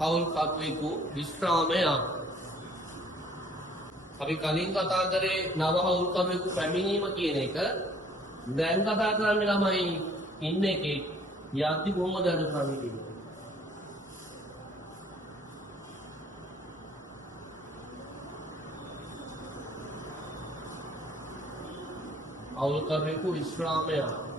හවුල් කපුවෙකු විශ්‍රාමය යාම. අපි කලින් කතා කරේ නව හවුල් කපුවෙකු පැමිණීම කියන එක. දැන් කතා කරන්නේ ළමයි ඉන්න එකේ යද්දි කොහොමද අනුකම්පාව කියන්නේ. හවුල් කපුවෙකු විශ්‍රාමය යාම.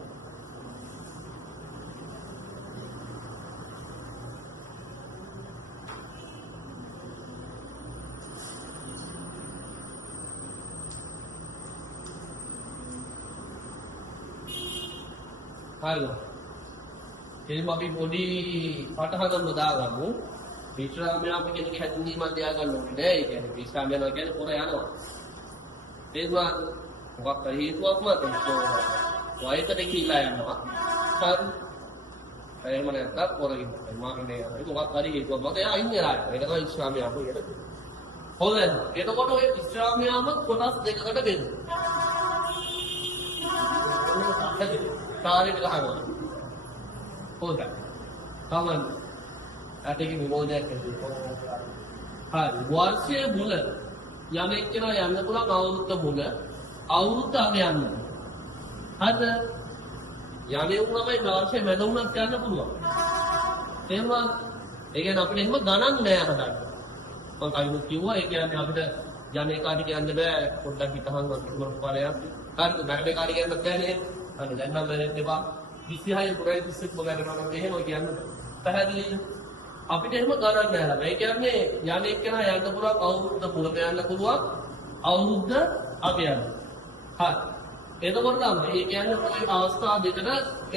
හරිද? එහෙනම් අපි පොඩි පටහනක් දාගමු. විශ්‍රාමය යාම කියන එක හැදින්වීමක් තියාගන්න ඕනේ නෑ. ඒ කියන්නේ විශ්‍රාමය යනවා කියන්නේ පොර යනවා. ඒකවා මොකක් හේතුවක් මත වයකට ගිහිලා යනවා. හරි. එහෙම නැත්නම් පොරකින් මාර්ගනේ යනවා. ඒක මොකක් හරි හේතුවක් මත එයා ඉන්නේ ආයෙත්. ඒක තමයි විශ්‍රාමය යාම කියන්නේ. හොඳයි. එතකොට ඔය විශ්‍රාමය යාම කොටස් දෙකකට බෙදෙනවා. කාර්යයක් ගහනවා. හොඳයි. තමන් ඇටකේ විමෝචනයක් කරනවා. හරි. වර්ෂයේ මුල යමෙක් කෙනා යන්න පුළුවන් අවුරුද්ද මුල අවුරුද්ද අග යන්න. හරිද? යන්නේ උනමයි වර්ෂයේ මැද උනත් යන්න පුළුවන්. එහෙම ඒ කියන්නේ අපිට එහෙම ගණන් නෑ හදන්න. මම කලින් කිව්වා ඒ කියන්නේ අපිට යන්නේ කාටි කියන්න බෑ පොඩ්ඩක් හිතහන් වතුර පාරයක්. හරිද? මැඩේ කාටි කියන්නත් බෑනේ. හරි දැන් නම් බැලෙන්න එපා 26 පුරයි 31 මොකද කරනවා නම් එහෙම කියන්න පැහැදිලිද අපිට එහෙම ගණන් නැහැ. ඒ කියන්නේ යන්නේ එක්කෙනා යන්න පුළුවන් අවුරුද්ද පුරම යන්න පුළුවන් අවුරුද්ද අග යන්න. හරි. එතකොට තමයි ඒ කියන්නේ මේ අවස්ථා දෙකට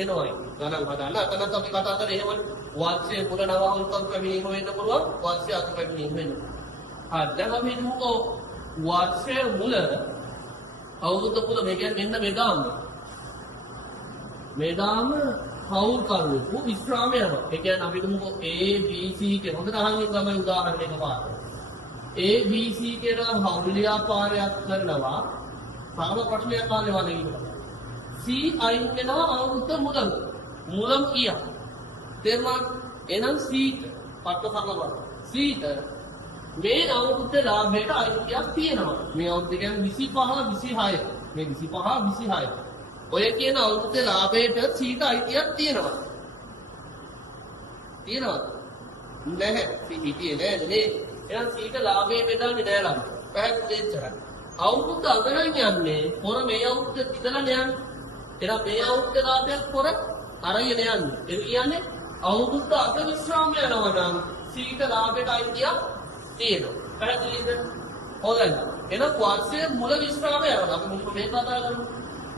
එනවයි. ගණන් හදාන්න. අතනත් අපි කතා කරේ එහෙම වර්ෂයේ පුර නව අවුරුද්දක් පැමිණීම වෙන්න පුළුවන් වර්ෂයේ අග පැමිණීම වෙන්න. හරි. දැන් අපි හිතමුකෝ වර්ෂයේ මුල අවුරුද්ද පුර මේ කියන්නේ මෙන්න මෙදාම මේදාම හවුල් කරුවෙකු විශ්‍රාමය යනවා. ඒ කියන්නේ අපි හිතමුකෝ A B C කියන හොඳට අහන් ඉන්න තමයි උදාහරණයක් පාඩම. A B C කියන හවුල් ව්‍යාපාරයක් කරනවා. සාම ප්‍රශ්නයක් කාලේ වගේ ඉන්නවා. C අයින් වෙනවා අවුරුද්ද මුලම. මුලම කියා. තේරුණා? එහෙනම් C පත්ත සමබර. C මේ අවුරුද්ද ලාභයට අයිතියක් තියෙනවා. මේ අවුරුද්ද කියන්නේ 25 26. මේ 25 26. ඔය කියන අවුරුද්දේ ලාභයට සීට අයිතියක් තියෙනවා. තියෙනවද? නැහැ. හිටියේ නෑ නේ. එහෙනම් සීට ලාභය බෙදන්නේ නෑ ළම. පැහැදිලි දෙච්චරයි. අවුරුද්ද අගරන් යන්නේ පොර මේ අවුරුද්ද ඉඳලා යන්නේ. එහෙනම් මේ අවුරුද්ද ලාභයක් පොර අරගෙන යන්නේ. ඒ කියන්නේ අවුරුද්ද අග විශ්‍රාමය යනවා නම් සීට ලාභයට අයිතියක් තියෙනවා. පැහැදිලිද? හොඳයි. එහෙනම් වර්ෂයේ මුල විශ්‍රාමය යනවා. අපි මුලින්ම මේ කතා කරමු.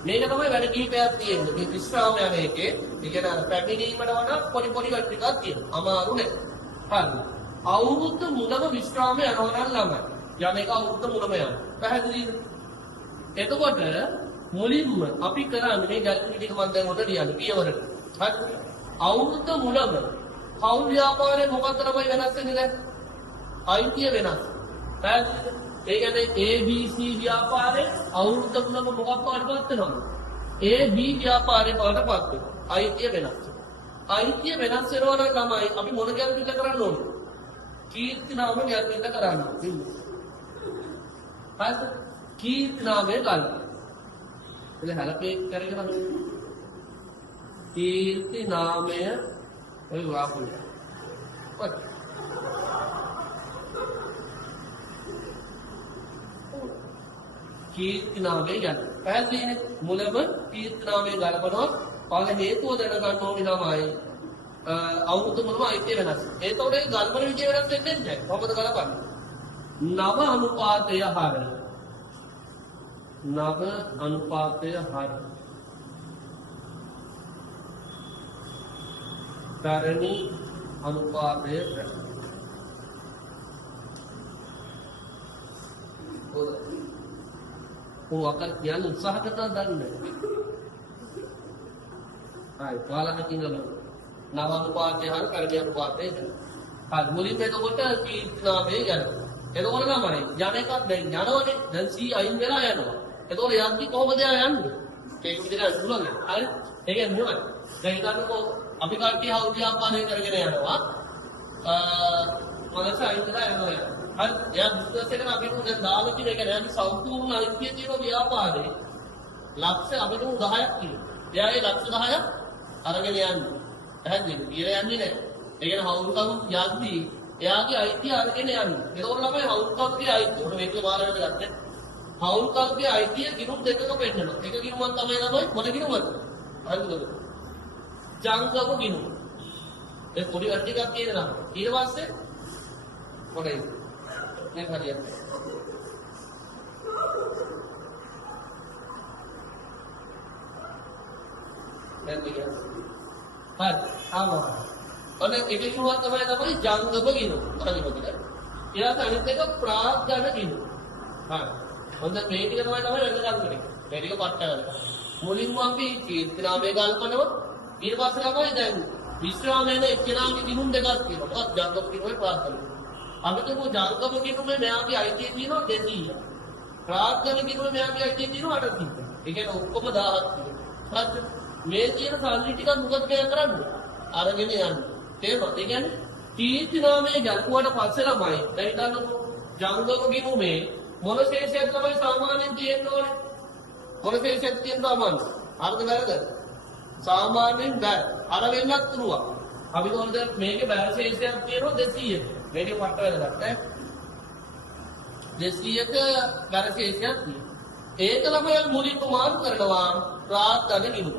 මේක තමයි වැඩ කිහිපයක් තියෙන්නේ. මේ විශ්‍රාම යන එකේ ඒ කියන්නේ අර පැමිණීමට වඩා පොඩි වැඩ ටිකක් තියෙනවා. අමාරු නෑ. හරි. අවුරුද්ද මුලම විශ්‍රාම යනවා නම් ළමයි. යන්නේක අවුරුද්ද මුලම යනවා. පැහැදිලිද? එතකොට මුලින්ම අපි කරන්නේ මේ ගැළපෙන ටික මම දැන් උඩ ලියන්නේ පියවරට. හරි. අවුරුද්ද මුලම කවුල් ව්‍යාපාරේ මොකක්ද තමයි වෙනස් වෙන්නේ දැන්? අයිතිය වෙනස්. පැහැදිලිද? ඒ කියන්නේ ABC ව්‍යාපාරේ අවුරුද්ද මුලම මොකක් පාටපත් වෙනවද? AB ව්‍යාපාරේ පාටපත් වෙනවා. අයිතිය වෙනස්. අයිතිය වෙනස් වෙනවා නම් ළමයි අපි මොන ගැළපීමක් කරන්න ඕනේ? කීර්ති නාම ගැළපීමක් කරන්න ඕනේ. හරිද? කීර්ති නාමයේ ගන්න. එල හැලපේ කරගෙන අපි කීර්ති නාමය ඔය වාපුල. ඔය කීර්ති නාමයේ ගන්න. පැහැදිලිනේ මුලම කීර්ති නාමයේ ගලපනවා. පළ හේතුව දැනගන්න ඕනේ ළමයි. අවුරුදු මුලම අයිතිය වෙනස්. ඒතකොට ඒ ගල්පන විදිය වෙනස් වෙන්නේ නැහැ. කොහොමද ගලපන්නේ? නව අනුපාතය හර. නව අනුපාතය හර. තරණි අනුපාතය හර. අකල් කියන්න උත්සාහ කරනවා දන්නේ. හරි ඔයාලා හිතනවා නව අනුපාතය හරි කරණීය අනුපාතය. හරි මුලින්ම එතකොට කීර්ති නාමයේ යනවා. එතකොට ළමයි යන එකක් දැන් යනවනේ. දැන් C අයින් වෙලා යනවා. එතකොට යද්දි කොහොමද යන්නේ? ඒක විදිහට පුළුවන්. හරි. ඒ කියන්නේ මොකක්ද? දැන් හිතන්නකෝ අපි කට්ටිය හවුල් ව්‍යාපාරය කරගෙන යනවා. මනස අයිතිලා යනවා. හරි. එයා බිස්නස් එකට අපි දැන් දාලා තියෙන එක නෑ. සම්පූර්ණ අයිතිය තියෙන ව්‍යාපාරේ ලක්ෂ අපි 10ක් තියෙනවා. එයා ඒ ලක්ෂ 10ක් අරගෙන යන්නේ. පැහැදිලිද? කියලා යන්නේ නෑ. ඒ කියන්නේ හවුල්කම් යද්දී එයාගේ අයිතිය අරගෙන යන්නේ. ඒකෝර ළමයි හවුල්කම්ගේ අයිතිය. ඔන්න මේක මාරකට ගත්තේ. හවුල්කම්ගේ අයිතිය ගිණුම් දෙකක පෙන්නනවා. එක ගිණුමක් තමයි මොන ගිණුමද? හරිද? ජංගම ගිණුම. ඒ පොඩි වැඩ ටිකක් තියෙනවා. ඊට පස්සේ මොකද? මේ හරියට. දැන් කියන්න. හරි. ආවම. ඔන්න එක ගිණුමක් තමයි ජංගම ගිණුම. හරිද? ඊළඟ අනිත් එක ප්‍රාග්ධන ගිණුම. හරි. හොඳ මේ ටික තමයි වෙන්න ගන්න. මේ ටික පට්ට කරගන්න. මුලින්ම අපි කීර්තිනාමය ගල්පනවා. ඊට පස්සේ තමයි දැන් විශ්‍රාමයේ එක්කෙනාගේ ගිණුම් දෙකක් තියෙනවා. ජංගම ගිණුමේ ප්‍රාග්ධන. අපි කියමු ජංගම ගිණුමේ මෙයාගේ අයිතිය තියෙනවා 200. ප්‍රාග්ධන ගිණුමේ මෙයාගේ අයිතිය තියෙනවා 800. ඒ කියන්නේ ඔක්කොම 1000ක් තියෙනවා. හරිද? මේ තියෙන සල්ලි ටික මොකද මෙයා කරන්නේ? අරගෙන යන්නේ. තේරුණාද? ඒ කියන්නේ කීර්තිනාමයේ ගල්පුවට පස්සේ ළමයි දැන් හිතන්නකෝ ජංගම ගිණුමේ මොන ශේෂයක් තමයි සාමාන්‍යයෙන් තියෙන්න ඕනේ? මොන ශේෂයක් තියෙන්න සාමාන්‍ය? අර්ධ වැරද? සාමාන්‍යයෙන් බෑ. අර වෙන්නත් පුළුවන්. අපි කොහොමද මේකේ බෑ ශේෂයක් තියෙනවා 200. මේකේ පට්ට වැරදක් ඈ. 200ක බෑ ශේෂයක් තියෙනවා. ඒක ළමයි මුලින්ම මාරු කරනවා ප්‍රාග්ධන ගිණුම.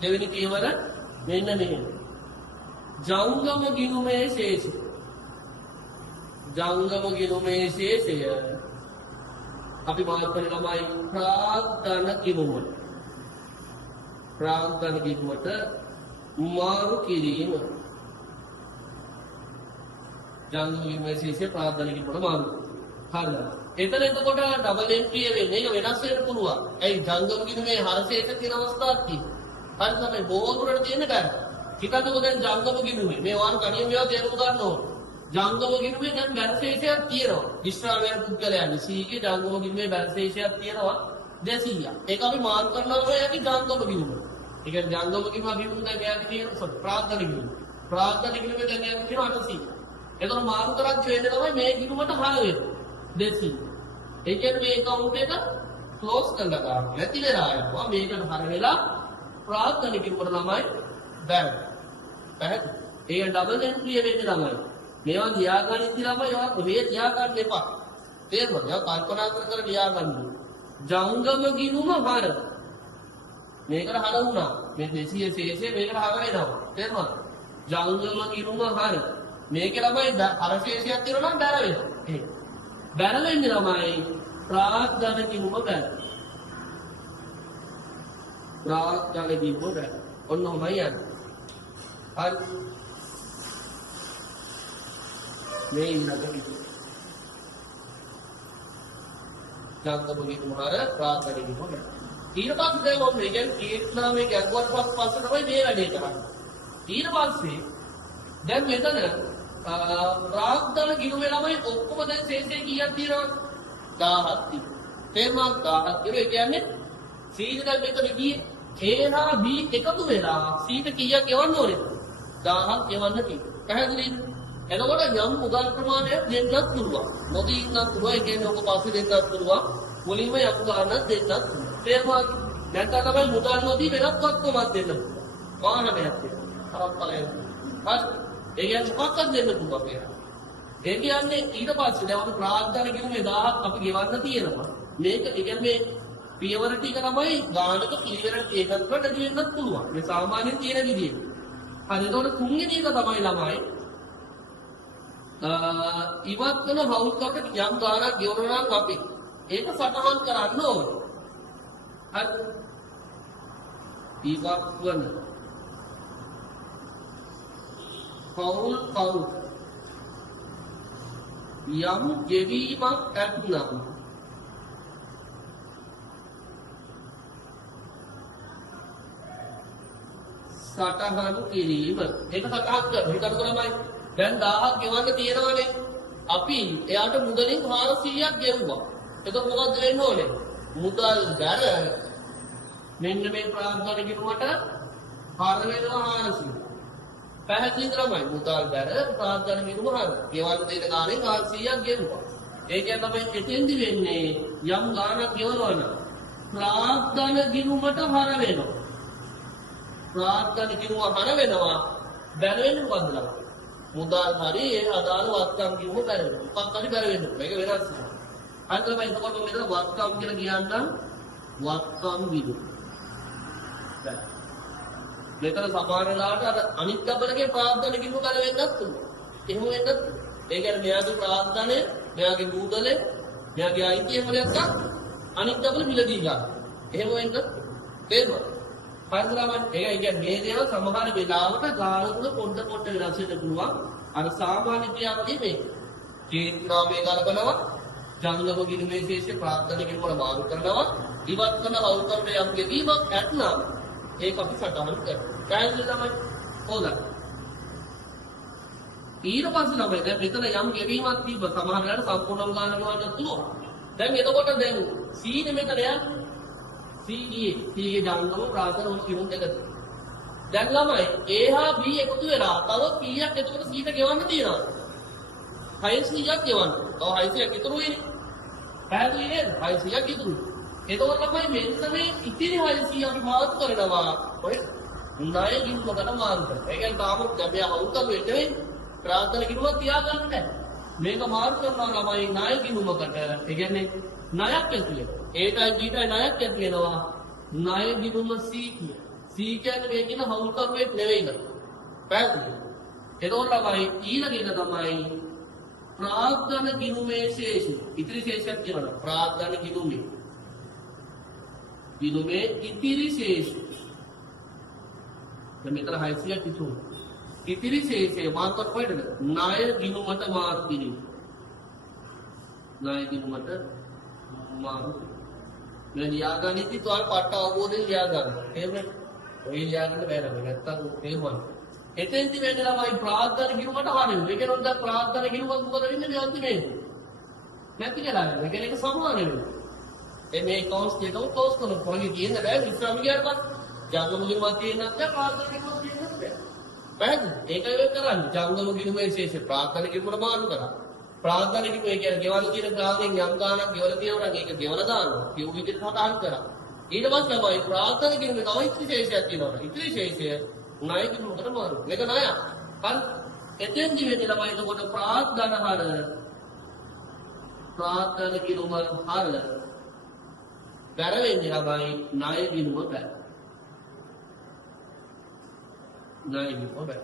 දෙවෙනි පියවර මෙන්න මෙහෙම. ජංගම ගිණුමේ ශේෂය. ජංගම ගිණුමේ ශේෂය අපි මාර්ක් කරන ළමයි ප්‍රාග්ධන ගිණුමට. ප්‍රාග්ධන ගිණුමට මාරු කිරීම. ජංගම ගිණුමේ ශේෂය ප්‍රාග්ධන ගිණුමට මාරු. හරිද? එතන එතකොට ඩබල් එන්ට්‍රි වෙන්නේ ඒක වෙනස් වෙන්න පුළුවන්. ඇයි ජංගම ගිණුමේ හරශේෂ තියෙන අවස්ථාවක් තියෙනවා. හරිද? මේ බෝධුරට තියෙන බෑ. හිතන්නකෝ දැන් ජංගම ගිණුමේ මේ වාර කණිය මේවා තේරුම් ගන්න ඕන. ජංගම ගිණුමේ දැන් බැලශේෂයක් තියෙනවා. විශ්‍රාමයන් පුද්ගලයන් සීගේ ජංගම ගිණුමේ බැලශේෂයක් තියෙනවා 200ක්. ඒක අපි මාර්ක් කරනවා යකි ජංගම ගිණුම. ඒ කියන්නේ ජංගම ගිණුම දැන් එයාගේ තියෙන ප්‍රාග්ධන ගිණුම. ප්‍රාග්ධන ගිණුමේ දැන් එයාගේ තියෙන 800. ඒතර මාර්ක් කරක් වෙන්නේ තමයි මේ ගිණුමට හර වෙන්නේ 200. ඒ කියන්නේ මේ account එක close කරලා ගන්න. නැති වෙලා යනවා. මේකට හර වෙලා ප්‍රාග්ධන ගිණුමට තමයි බැරි. පැහැදිලි? ඒ ඩබල් එන්ට්‍රි වෙන්නේ ළමයි. මේවා ලියා ගන්න ඉති ළමයි ඒවා මේ ලියා ගන්න එපා. තේරුණාද? ඒවා කල්පනා කර කර ලියා ගන්න. ජංගම ගිණුම හර. මේකට හර වුණා. මේ 200 ශේෂය මේකට හර වෙනවා. තේරුණාද? ජංගම ගිණුම හර. මේකේ ළමයි අර ශේෂයක් තියෙනවා නම් බැර වෙනවා. එහෙනම් බැර වෙන්නේ ළමයි ප්‍රාග්ධන ගිණුම බැර. ප්‍රාග්ධන ගිණුම බැර. ඔන්න ඔහමයි යන්නේ. හරි මේ ඉන්නක විදිහ ජංගම ගිණුම හර ප්‍රාග්ධන ගිණුම බැර. ඊට පස්සේ දැන් ඔන්න ඒ කියන්නේ කීර්තනාමේ ගැඹුරට පස්සේ තමයි මේ වැඩේ කරන්නේ. ඊට පස්සේ දැන් මෙතන ප්‍රාග්ධන ගිණුමේ ළමයි ඔක්කොම දැන් ශේෂය කීයක් තියෙනවද? 1000ක් තියෙනවා. තේරුණාද? 1000ක් කියන්නේ සීට දැන් මෙතන ගියේ A හා B එකතු වෙලා සීට කීයක් ගෙවන්න ඕනේ? 1000ක් ගෙවන්න තියෙනවා. පැහැදිලිද? එතකොට යම් මුදල් ප්‍රමාණයක් දෙන්නත් පුළුවන්. නොදී ඉන්නත් පුළුවන්. ඒ කියන්නේ ඔක පස්සේ දෙන්නත් පුළුවන්. මුලින්ම යම් ගානක් දෙන්නත් පුළුවන්. තේරුණාද? නැත්නම් තමයි මුදල් නොදී වෙනත් වස්තුවක් දෙන්න පුළුවන්. වාහනයක් දෙන්න. තරප්පලයක්. හරි. ඒ කියන්නේ මොකක්ද දෙන්න පුළුවන් කියලා. ඒ කියන්නේ ඊට පස්සේ දැන් අපි ප්‍රාග්ධන ගිණුමේ 1000ක් අපි ගෙවන්න තියෙනවා. මේක ඒ කියන්නේ පියවර ටික තමයි ගානක පිළිවෙලට ඒකත් වැඩි වෙන්නත් පුළුවන්. මේ සාමාන්‍යයෙන් තියෙන විදිහට. හරි. එතකොට තුන්වෙනි එක තමයි ළමයි ඉවත් වෙන හවුල්කට යම් ගානක් ගෙවනවා නම් අපි ඒක සටහන් කරන්න ඕනේ. හරි. ඉවත් වෙන හවුල් යම් ගෙවීමක් ඇත්නම් සටහන් කිරීම. ඒක සටහන් කරනවා. හිතන්න ළමයි. දැන් 1000ක් ගෙවන්න තියෙනවනේ. අපි එයාට මුදලින් 400ක් ගෙවුවා. එතකොට මොකද වෙන්න ඕනේ? මුදල් දර මෙන්න මේ ප්‍රාග්ධන ගිණුමට හර වෙනවා 400. පැහැදිලි තමයි මුදල් බැර ප්‍රාර්ථනා ගිණුම හරිය. ගෙවල් දෙන ගානේ 400ක් ගෙවුවා. ඒ කියන්නේ තමයි එතෙන්දි වෙන්නේ යම් ගාණක් ගෙවනවා නම් ප්‍රාර්ථනා ගිණුමට හර වෙනවා. ප්‍රාර්ථනා ගිණුම හර වෙනවා බැර වෙන්නේ මොකද්ද නම්? මුදල් හරි ඒ අදාළ වත්කම් ගිණුම බැර වෙනවා. මොකක් හරි බැර වෙනවා. මේක වෙනස් වෙනවා. අර තමයි එතකොට මෙතන වත්කම් කියලා කියන්නම් වත්කම් ගිණුම. මෙතන සමානලාට අර අනිත් කබලගේ ප්‍රාර්ථනා ගිණුම කර වෙන්නත් පුළුවන්. එහෙම වෙන්නත් පුළුවන්. ඒ කියන්නේ මෙයාගේ ප්‍රාර්ථනාවේ මෙයාගේ නූදලේ මෙයාගේ අයිතිය මොලයක් අනිත් කබල මිලදී ගන්න. එහෙම වෙන්නත් තේරුණා. පරිද්‍රාමන් ඒ කියන්නේ මේ දේවල් සමහර වෙලාවට ගාන තුන පොඩ වෙනස් වෙන්න පුළුවන්. අර සාමාන්‍ය ක්‍රියාවලිය මේක. චේතනාවේ කලබලව ජංගම ගිණුමේ ශේෂ ප්‍රාර්ථනා ගිණුම වල මාරු කරනවා. ඉවත් කරන අවුකරණ යම් ගෙවීමක් ඇතනම් ඒක අපි සටහන් කරනවා. පැහැදිලි තමයි. හොඳයි. ඊට පස්සේ තමයි දැන් මෙතන යම් ගෙවීමක් තිබ්බ සමහර වෙලාවට සම්පූර්ණම ගන්න ගවන්නත් පුළුවන්. දැන් එතකොට දැන් C නේ මෙතන යන්නේ. C ගේ ජංගම ප්‍රාර්ථනා වල කිවුම් දෙකද. දැන් ළමයි A හා B එකතු වෙලා තව කීයක් එතකොට C ට ගෙවන්න තියෙනවද? 600ක් ගෙවන්න. තව 600ක් ඉතුරු වෙන්නේ. පැහැදිලි නේද? 600ක් ඉතුරු. එතකොට තමයි මෙන්න මේ ඉතිරි 600 අපි මාරු කරනවා. ඔය ණය ගිණුමකට මාරු කරනවා. ඒ කියන්නේ තාම අපි අවුරුද්දක් වෙන්නේ ප්‍රාර්ථනා ගිණුම තියාගන්න නැහැ. මේක මාරු කරනවා ළමයි ණය ගිණුමකට. ඒ කියන්නේ ණයක් ඇති වෙනවා. ඒකයි දීටයි ණයක් ඇති වෙනවා. ණය ගිණුම C කියන. C කියන්නේ මේ කියන හවුල් කරුවෙක් නෙවෙයි නේද? පැහැදිලි. එතකොට ළමයි ඊළඟ එක තමයි ප්‍රාර්ථනා ගිණුමේ ශේෂ. ඉතිරි ශේෂයක් කියනවා. ප්‍රාර්ථනා ගිණුමේ ගිණුමේ ඉතිරි ශේෂ. දැන් මෙතන 600ක් ඉතුරු. ඉතිරි ශේෂයේ මාර්කට් කොහෙද? ණය ගිණුමට මාරු කිරීම. ණය ගිණුමට මාරු. මේ ලියාගනිති තුල් පට්ට අවබෝධයෙන් ලියාගන්න. තේරුණාද? ඔය ලියාගන්න බැහැ නැත්තම් තේරුණා. එතෙන්දි වෙන්නේ ළමයි ප්‍රාර්ථනා ගිණුමට හරියන්නේ. ඒක නෝද ප්‍රාර්ථනා ගිණුමක් මොකද වෙන්නේ මේ අන්තිමේ? නැති කියලා. ඒක එක සමාන වෙනවා. මේ කෝස් දෙකම කෝස් කරන පොළේ තියෙන බෑ විශ්‍රාම ගියාට ජංගම ගිණුමක් තියෙන නැත්නම් ප්‍රාර්ථනා ගිණුමක් තියෙන නැත්නම් පැහැදිලි. ඒකයි ඔය කරන්නේ. ජංගම ගිණුමේ විශේෂ ප්‍රාර්ථනා ගිණුමට මාරු කරා. ප්‍රාර්ථනා ගිණුම ඒ කියන්නේ ගෙවල් තියෙන ග්‍රාහකෙන් යම් ගාණක් ගෙවල තියෙනවා නම් ඒක ගෙවල දානවා. කියු විදිහට සටහන් කරා. ඊට පස්සේ තමයි ප්‍රාර්ථනා ගිණුමේ තව ඉතිරි ශේෂයක් තියෙනවා. ඉතිරි ශේෂය ණය ගිණුමකට මාරු. මේක ණයක්. හරි. එතෙන්දි වෙන්නේ ළමයි එතකොට ප්‍රාර්ථනා හර ප්‍රාර්ථනා ගිණුම හර බැර වෙන්නේ ළමයි ණය ගිණුම බැර. ණය ගිණුම බැර.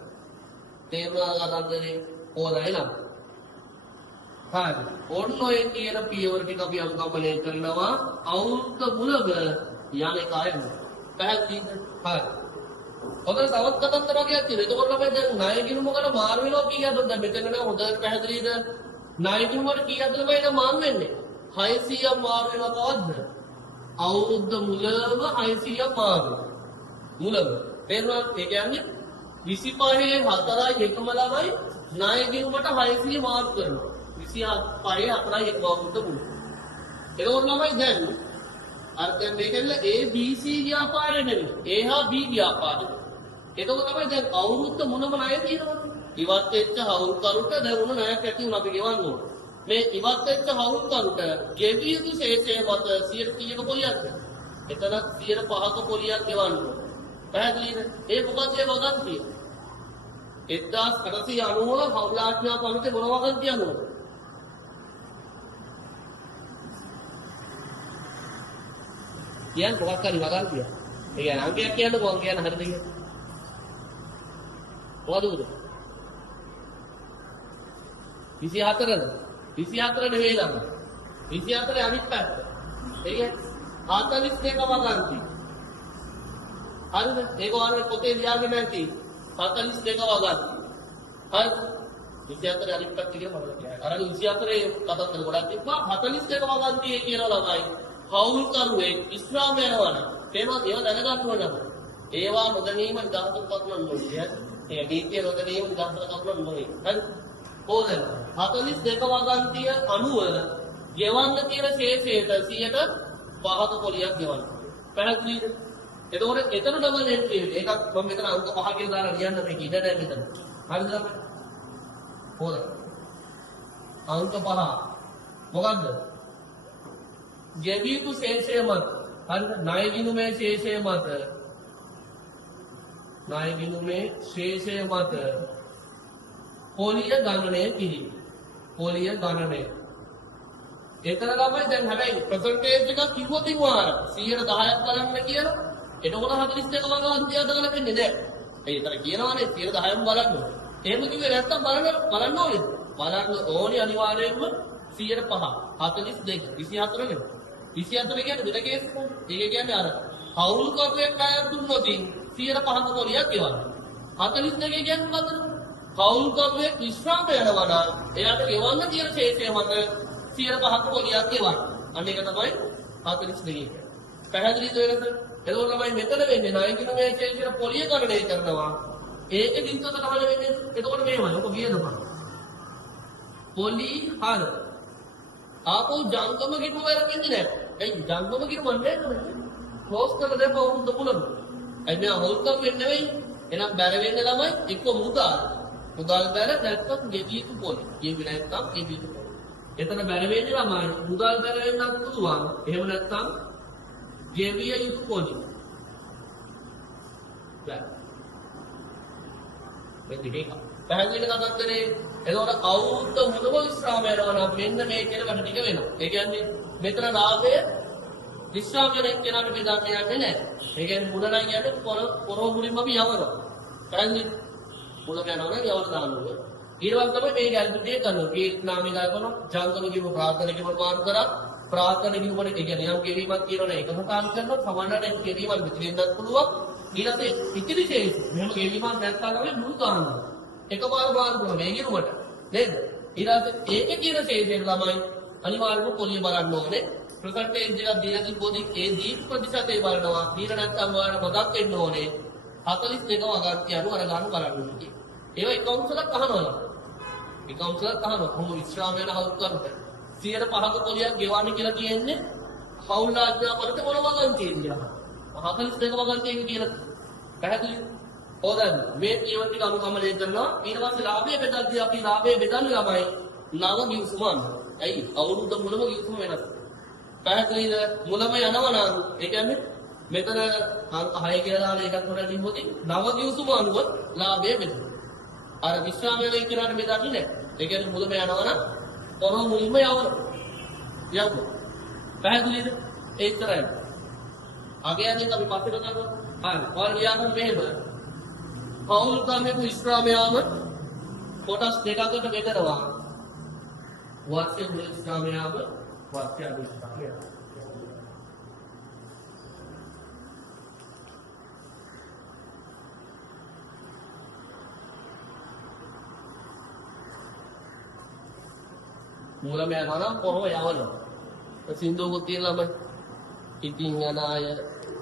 තේරුණා ගන්නනේ ඕනයි නම්. හරි. ඔන්න ඔය කියන පියවර ටික අපි අනුගමනය කරනවා අවුරුද්ද මුලම යන එකයි. පැහැදිලිද? හරි. ඔතන තවත් කතන්දරයක් තියෙනවා. එතකොට අපි දැන් ණය ගිණුමකට මාරු වෙනවා කීයද? දැන් මෙතන නේ හොඳට පැහැදිලිද? ණය ගිණුමකට කීයද තමයි නම් මාරු වෙන්නේ? 600ක් මාරු වෙනවා කවද්ද? අවුරුද්ද මුලම 600ක් මාරු. මුලම. තේරුණාද? ඒ කියන්නේ 25 4යි එකම ළමයි ණය ගිණුමට 600 මාරු කරනවා. 25 4යි එකම අවුරුද්ද මුල. එතකොට ළමයි දැන් අර දැන් මේකෙල්ල A B C ව්‍යාපාරය නෙවෙයි. A හා B ව්‍යාපාරය. එතකොට තමයි දැන් අවුරුද්ද මොනම ණය තියෙනවද? ඉවත් වෙච්ච හවුල් කරුට දැන් උන ණයක් ඇති වුණා අපි ගෙවන්න ඕන. මේ ඉවත් වෙච්ච හවුල් කරුට ගෙවිය යුතු ශේෂය මත 100ක පොලියක්. එතන 105ක පොලියක් ගෙවන්න ඕන. පැහැදිලිද? ඒ මොකක්ද ඒ වගන්තිය? 1890 හවුලාඥා පන්තියේ මොන වගන්තියද? කියන්නේ මොකක් හරි වගන්තිය. ඒ කියන්නේ අංකයක් කියන්නකො මම කියන හරිද කියලා. මොකද උද? 24ද? 24 නෙවෙයි ළම. 24 අනිත් පැත්ත. ඒ කියන්නේ 42ක වගන්තිය. හරිද? ඒක ඔයාලා පොතේ ලියාගෙන නැති 42ක වගන්තිය. හරි. 24 අනිත් පැත්ත කියලා මම කියනවා. අර 24 කතන්දර ගොඩක් තිබ්බා 42ක වගන්තිය කියලා ළමයි. හවුල් කරුවේ ඉස්ලාම යනවනම් තේනවා ඒව දැනගන්න ඕන. ඒවා නොදැනීම නිදහසක් කරුණා නෙවෙයි. ඒ දීතිය නොදැනීම නිදහසක් කරුණා නෙවෙයි. හරි. කොහොමද? 42ක වගන්තිය අනුව ගෙවන්න තියෙන ශේෂයට 100ට 5ක පොලියක් ගෙවන්න. පැහැදිලිද? එතකොට එතන ඩබල් එන්ට්‍රි එකක් මම මෙතන අංක 5 කියලා දාලා ලියන්න මේක ඉඩ නැහැ මෙතන. හරිද? හොඳයි. අංක 5 මොකද්ද? ගෙවිතු ශේෂය මත. හරිද? ණය විනුමේ ශේෂය මත. ණය විනුමේ ශේෂය මත පොලිය ගණනය කිරීම. පොලිය ගණනය. ඒතර ළමයි දැන් හැබැයි ප්‍රසන්ටේජ් එකක් කිව්වොත් ඉක්වාර 110ක් බලන්න කියලා. එතකොට 42 වගේ අන්තිය දාලා වෙන්නේ නැහැ. ඒ ඒතර කියනවානේ 10ක් බලන්න. එහෙම කිව්වේ නැත්තම් බලන්න ඕනේ. බලන්න ඕනේ අනිවාර්යයෙන්ම 105 42 24 නෙමෙයි. 24 කියන්නේ දෙන කේස් එක. ඒක කියන්නේ අර හවුල් කපුවෙක් අයත් දුන්නොත් 105ක පොලියක් ගෙවන්න. 42 කියන්නේ මොකද්ද? හවුල් කපුවෙක් විශ්‍රාම යනවා නම් එයාට ගෙවන්න තියෙන ශේෂය මත 105ක පොලියක් ගෙවන්න. අන්න ඒක තමයි 42. පැහැදිලිද වෙනස? එතකොට තමයි මෙතන වෙන්නේ ණය කිනුමේ ශේෂය පොලිය ගණනය කරනවා. ඒකෙ දින්තත තමයි වෙන්නේ. එතකොට මේවයි. ඔක වියදම. පොලි හර. ආපහු ජංගම කිරුම වෙරෙන්නේ නැහැ. ඒ ජංගම කිරුම නැහැ. ක්ලෝස් කරලා දෙපො උන් දුමුලන. ඒ මේ හොල්කම් වෙන්නේ නෙවෙයි. එහෙනම් බැර වෙන්නේ ළමයි එක්ක මුදාල්. මුදාල් බැර නැත්තම් ගෙවිතු පොලි. ගෙවි නැත්තම් ගෙවිතු පොලි. එතන බැර වෙන්නේ ළමයි මුදාල් බැර වෙන්නත් පුළුවන්. එහෙම නැත්තම් ගෙවිය යුතු පොලි. බැර. මේ දෙකේ පැහැදිලි කතාන්දරේ එතකොට අවුරුද්ද මුදම විශ්‍රාම යනවා නම් මෙන්න මේ කියන වැඩ ටික වෙනවා. ඒ කියන්නේ මෙතන ලාභය විශ්‍රාම යන කෙනාට බෙදන්න යන්නේ නැහැ. ඒ කියන්නේ මුල නම් යන්නේ පොරව මුලින්ම අපි යවනවා. පැහැදිලි මුල යනවනම් යවන දානවා. ඊට පස්සේ තමයි මේ ගැල්පිටිය කරනවා. කීට් නාමය දානවා. ජංගම කිව්ව ප්‍රාර්ථනා කිව්ව මාරු කරා. ප්‍රාර්ථනා කිව්වනේ ඒ කියන්නේ යම් ගෙවීමක් කියනවනේ ඒකම කාන් කරනවා. සමහරවිට ගෙවීමක් විතරින්වත් පුළුවන්. ඊළඟට ඉතිරි ශේෂ මෙහෙම ගෙවීමක් නැත්නම් අපි මුල් ගන්නවා. එකපාර බාර කරනවා මේ ගිරුමට. නේද? ඊළඟට ඒකේ කියන ශේෂයෙන් ළමයි අනිවාර්යයෙන්ම පොලිය බලන්න ඕනේ. ප්‍රසන්ටේජ් එකක් දීලා තිබ්බොත් ඒ දීප ප්‍රතිශතය බලනවා. ඊට නැත්නම් ඔයාලට මතක් වෙන්න ඕනේ 42 වගන්ති අනුව අර ගන්න බලන්න ඕනේ. ඒවා එකවුන්ට් එකක් අහනවා. එකවුන්ට් එකක් අහනවා. කොහොම විශ්‍රාම වෙන හවුස් කරනද 105ක පොලියක් ගෙවන්න කියලා කියන්නේ හවුල් ආඥාපනට මොන වගන්තියද කියලා. 42 වගන්තියක කියලා පැහැදිලි. හොදන්න මේ කියවන ටික අනුගමනය කරනවා. ඊට පස්සේ ලාභය බෙදද්දී අපි ලාභය බෙදන්නේ ළමයි නව ගිවිසුම අනුව. ඇයි? අවුරුද්ද මුලම ගිවිසුම වෙනස්. පැහැදිලිද? මුලම යනවා නම් ඒ කියන්නේ මෙතන අංක 6 කියලා දාලා එකක් හොරලා තිබ්බොත් නව ගිවිසුම අනුව ලාභය බෙදෙනවා. අර විශ්‍රාම වේල ඉක්කනට බෙදන්නේ නැහැ. ඒ කියන්නේ මුලම යනවා නම් පොරොව මුලින්ම යවනවා. යවනවා. පැහැදිලිද? ඒතරයි. අගයන්ෙන් අපි පස්සේ කරනවා. හරි. ඔයාලා ලියන්න මෙහෙම පෞල් කමෙක විශ්‍රාම යාම කොටස් දෙකකට බෙදනවා. වාක්‍ය මුල විශ්‍රාම යාම වාක්‍ය අඩු විශ්‍රාම යාම. මුලම යනවා නම් කොහොම යවනවා. සින්දුවකුත් තියෙනවා මම. ඉතින් යන අය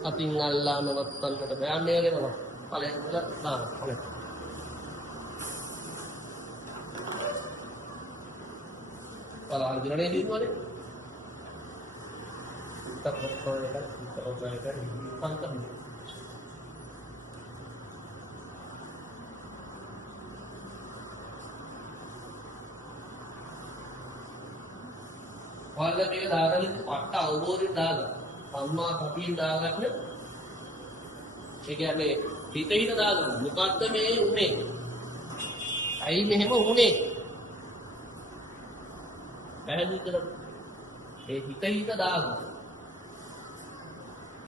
අතින් අල්ලා නවත්තන්නට බෑන්නේ කියනවා. ඵලයන් වල දානවා. හොඳයි. බලන්න දිනනේ දිනුවනේ. ඔයාලා මේක දාගන්න පට්ට අවබෝධයෙන් දාගන්න. අම්මා කපින් දාගන්න. ඒ කියන්නේ හිතින් දාගන්න. මොකද්ද මේ උනේ? ඇයි මෙහෙම උනේ? පැහැදිලි කරමු. ඒ හිතින් දාගන්න.